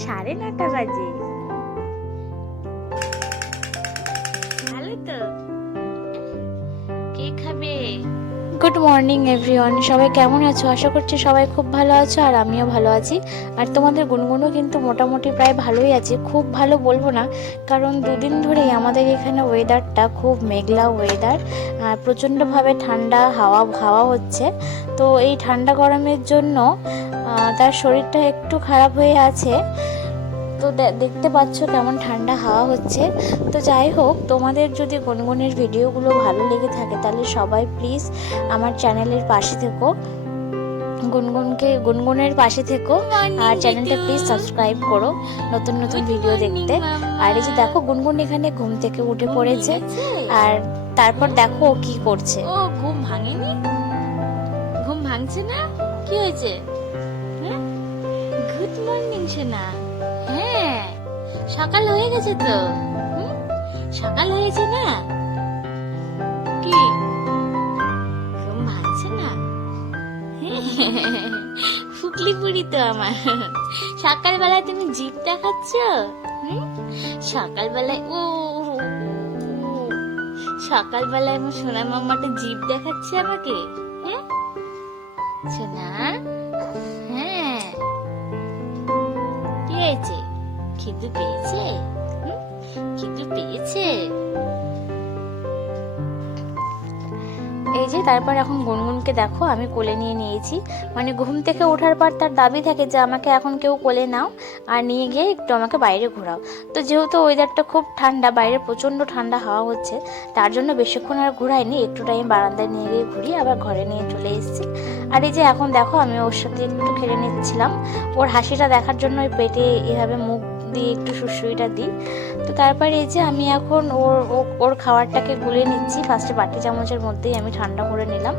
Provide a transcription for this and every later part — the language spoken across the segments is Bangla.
9:30 বাজে। ভালো তো, কে খাবে? গুড মর্নিং এভরিওয়ান, সবাই কেমন আছো? আশা করছি সবাই খুব ভালো আছো, আর আমিও ভালো আছি। আর তোমাদের গুনগুনও কিন্তু মোটামুটি প্রায় ভালোই আছে। খুব ভালো বলবো না, কারণ দুদিন ধরেই আমাদের এখানে ওয়েদারটা খুব মেঘলা ওয়েদার, আর প্রচণ্ডভাবে ঠান্ডা হাওয়া হাওয়া হচ্ছে। তো এই ঠান্ডা গরমের জন্য তার শরীরটা একটু খারাপ হয়ে আছে। তো দেখতে পাচ্ছ কেমন ঠান্ডা হাওয়া হচ্ছে। তো যাই হোক, তোমাদের যদি গুনগুনের ভিডিওগুলো ভালো লেগে থাকে তাহলে সবাই প্লিজ আমার চ্যানেলের পাশে থেকো, গুনগুনের পাশে থেকো, আর চ্যানেলটা প্লিজ সাবস্ক্রাইব করো নতুন নতুন ভিডিও দেখতে। আর এই যে দেখো, গুনগুন এখানে ঘুম থেকে উঠে পড়েছে, আর তারপর দেখো ও কি করছে। ও ঘুম ভাঙেনি, ঘুম ভাঙছে না? কি হয়েছে? গুড মর্নিং সোনা। হ্যাঁ, সকাল হয়ে গেছে তো। সকাল হয়েছে না? কি ঘুম ভাঙছে না? ফুকলি পুরি তো আমার। সকালবেলায় তুমি জিভ দেখাচ্ছ? সকালবেলায় সকালবেলায় আমার সোনা মামাটা জিভ দেখাচ্ছে আমাকে। হ্যাঁ সোনা, হ্যাঁ কি হয়েছে? খিদে পেয়েছে? খিদে পেয়েছে? এই যে তারপর এখন গুনগুনকে দেখো আমি কোলে নিয়ে নিয়েছি। মানে ঘুম থেকে ওঠার পর তার দাবি থাকে যে আমাকে এখন কেউ কোলে নাও আর নিয়ে গিয়ে একটু আমাকে বাইরে ঘোরাও। তো যেহেতু ওয়েদারটা খুব ঠান্ডা, বাইরে প্রচণ্ড ঠান্ডা হাওয়া হচ্ছে, তার জন্য বেশিক্ষণ আর ঘোরাইনি, একটু টাইম বারান্দায় নিয়ে গিয়ে ঘুরিয়ে আবার ঘরে নিয়ে চলে এসেছি। আর এই যে এখন দেখো আমি ওর সাথে একটু খেলে নিচ্ছিলাম। ওর হাসিটা দেখার জন্য ওই পেটে এভাবে মুখ দিয়ে একটু সুড়সুড়িটা দিই। তো তারপরে এই যে আমি এখন ওর খাবারটাকে গুলে নিচ্ছি। ফার্স্টে বাটি চামচের মধ্যেই আমি ঠান্ডা করে নিলাম।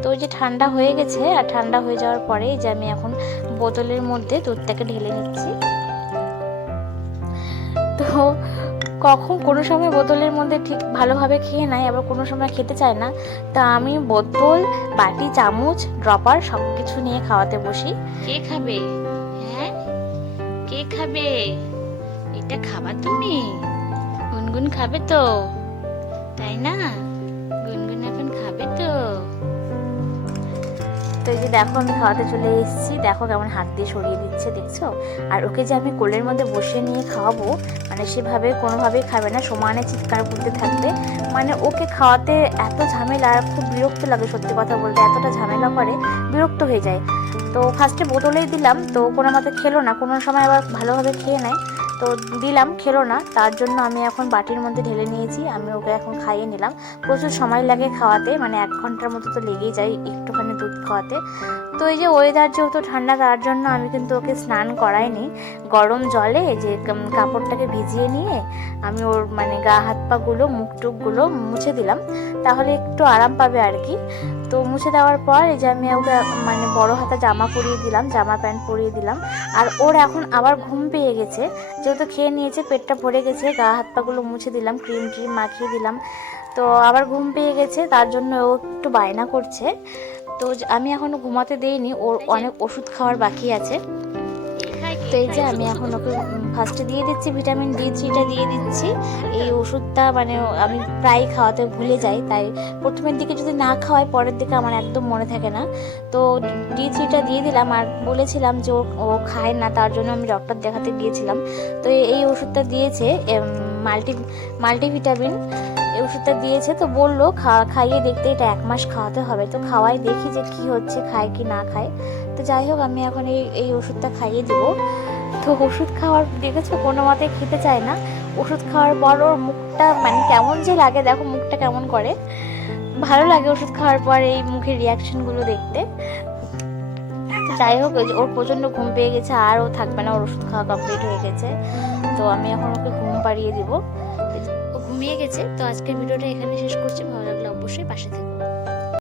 তো ওই যে ঠান্ডা হয়ে গেছে, আর ঠান্ডা হয়ে যাওয়ার পরে যে আমি এখন বোতলের মধ্যে দুধটাকে ঢেলে নিচ্ছি। তো কখন কোনো সময় বোতলের মধ্যে ঠিক ভালোভাবে খেয়ে নেয়, আবার কোনো সময় খেতে চায় না। তা আমি বোতল, বাটি, চামচ, ড্রপার সব কিছু নিয়ে খাওয়াতে বসি। কে খাবে? হ্যাঁ কে খাবে? এটা খাবা তুমি? গুনগুন খাবে তো, তাই না? গুনগুন এখন খাবে তো। তো এই যে দেখো আমি খাওয়াতে চলে এসেছি। দেখো কেমন হাত দিয়ে সরিয়ে দিচ্ছে, দেখছো? আর ওকে যে আমি কোলের মধ্যে বসিয়ে নিয়ে খাওয়াবো, মানে সেভাবে কোনোভাবেই খাবে না, সমানে চিৎকার করতে থাকবে। মানে ওকে খাওয়াতে এত ঝামেলা, আর খুব বিরক্ত লাগে সত্যি কথা বলতে। এতটা ঝামেলা করে, বিরক্ত হয়ে যায়। তো ফার্স্টে বোতলেই দিলাম, তো কোনো মতে খেলো না, কোনো সময় আবার ভালোভাবে খেয়ে নেয়। তো দিলাম, খেলো না, তার জন্য আমি এখন বাটির মধ্যে ঢেলে নিয়েছি। আমি ওকে এখন খাইয়ে নিলাম। প্রচুর সময় লাগে খাওয়াতে, মানে 1 ঘন্টার মতো তো লেগেই যায় একটুখানি দুধ খাওয়াতে। তো এই যে ওয়েদার যেহেতু ঠান্ডা, তার জন্য আমি কিন্তু ওকে স্নান করাইনি। গরম জলে যে কাপড়টাকে ভিজিয়ে নিয়ে আমি ওর মানে গা হাত পাগুলো, মুখ টুকগুলো মুছে দিলাম, তাহলে একটু আরাম পাবে আর কি। তো মুছে দেওয়ার পর এই যে আমি ওকে মানে বড় হাতা জামা পরিয়ে দিলাম, জামা প্যান্ট পরিয়ে দিলাম। আর ওর এখন আবার ঘুম পেয়ে গেছে, যেহেতু খেয়ে নিয়েছে, পেটটা ভরে গেছে, গা হাত পাগুলো মুছে দিলাম, ক্রিম ট্রিম মাখিয়ে দিলাম। তো আবার ঘুম পেয়ে গেছে, তার জন্য ও একটু বায়না করছে। তো আমি এখনো ঘুমাতে দেইনি, ওর অনেক ওষুধ খাওয়ার বাকি আছে। তো এই যে আমি এখন ওকে ফার্স্টে দিয়ে দিচ্ছি ভিটামিন D3টা দিয়ে দিচ্ছি। এই ওষুধটা মানে আমি প্রায় খাওয়াতে ভুলে যাই, তাই প্রথমের দিকে যদি না খাওয়াই পরের দিকে আমার একদম মনে থাকে না। তো D3টা দিয়ে দিলাম, আর বলেছিলাম যে ও খায় না, তার জন্য আমি ডক্টর দেখাতে গিয়েছিলাম। তো এই ওষুধটা দিয়েছে, মাল্টিভিটামিন এই ওষুধটা দিয়েছে। তো বললো খাইয়ে দেখতে, এটা 1 মাস খাওয়াতে হবে। তো খাওয়াই দেখি যে কি হচ্ছে, খায় কি না খায়। তো যাই হোক, আমি এখন এই ওষুধটা খাইয়ে দেবো। তো ওষুধ খাওয়ার দেখেছো কোনো মতে খেতে চায় না। ওষুধ খাওয়ার পর ওর মুখটা মানে কেমন যে লাগে, দেখো মুখটা কেমন করে। ভালো লাগে ওষুধ খাওয়ার পর এই মুখের রিয়াকশনগুলো দেখতে। যাই হোক, ওর প্রচণ্ড ঘুম পেয়ে গেছে, আর ও থাকবে না, ওর ওষুধ খাওয়া কমপ্লিট হয়ে গেছে। তো আমি এখন ওকে ঘুম পাড়িয়ে দিব। ও ঘুমিয়ে গেছে। তো আজকের ভিডিওটা এখানে শেষ করছি। ভালো লাগলে অবশ্যই পাশে থেকো।